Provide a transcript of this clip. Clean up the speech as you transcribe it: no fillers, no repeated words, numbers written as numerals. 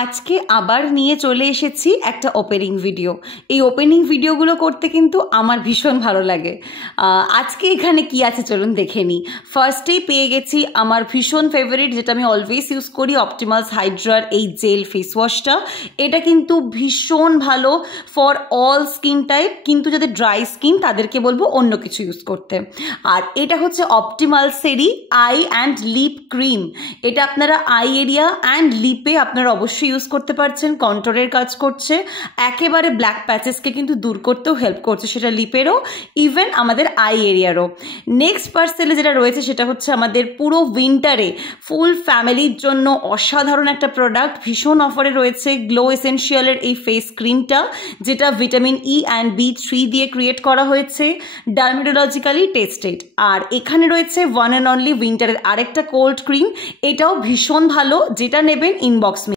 আজকে আবার নিয়ে চলে এসেছি একটা ওপেনিং ভিডিও। এই ওপেনিং ভিডিওগুলো করতে কিন্তু আমার ভীষণ ভালো লাগে। আজকে এখানে কি আছে চলুন দেখে নিই। ফার্স্টেই পেয়ে গেছি আমার ভীষণ ফেভারিট, যেটা আমি অলওয়েজ ইউজ করি, অপটিমালস হাইড্রার এই জেল ফেস ওয়াশটা। এটা কিন্তু ভীষণ ভালো ফর অল স্কিন টাইপ, কিন্তু যাদের ড্রাই স্কিন তাদেরকে বলবো অন্য কিছু ইউজ করতে। আর এটা হচ্ছে অপটিমালসেরই আই অ্যান্ড লিপ ক্রিম। এটা আপনারা আই এরিয়া অ্যান্ড লিপে আপনারা অবশ্যই ইউজ করতে পারছেন। কন্ট্রোলের কাজ করছে, একেবারে ব্ল্যাক প্যাচেসকে কিন্তু দূর করতেও হেল্প করছে, সেটা লিপেরও ইভেন আমাদের আই এরিয়ারও। নেক্সট পার্সেলে যেটা রয়েছে সেটা হচ্ছে আমাদের পুরো উইন্টারে ফুল ফ্যামিলির জন্য অসাধারণ একটা প্রোডাক্ট, ভীষণ অফারে রয়েছে গ্লো এসেনশিয়ালের এই ফেস ক্রিমটা, যেটা ভিটামিন ই অ্যান্ড B3 দিয়ে ক্রিয়েট করা হয়েছে, ডার্মেটোলজিক্যালি টেস্টেড। আর এখানে রয়েছে ওয়ান অ্যান্ড অনলি উইন্টারের আরেকটা কোল্ড ক্রিম, এটাও ভীষণ ভালো, যেটা নেবেন ইনবক্স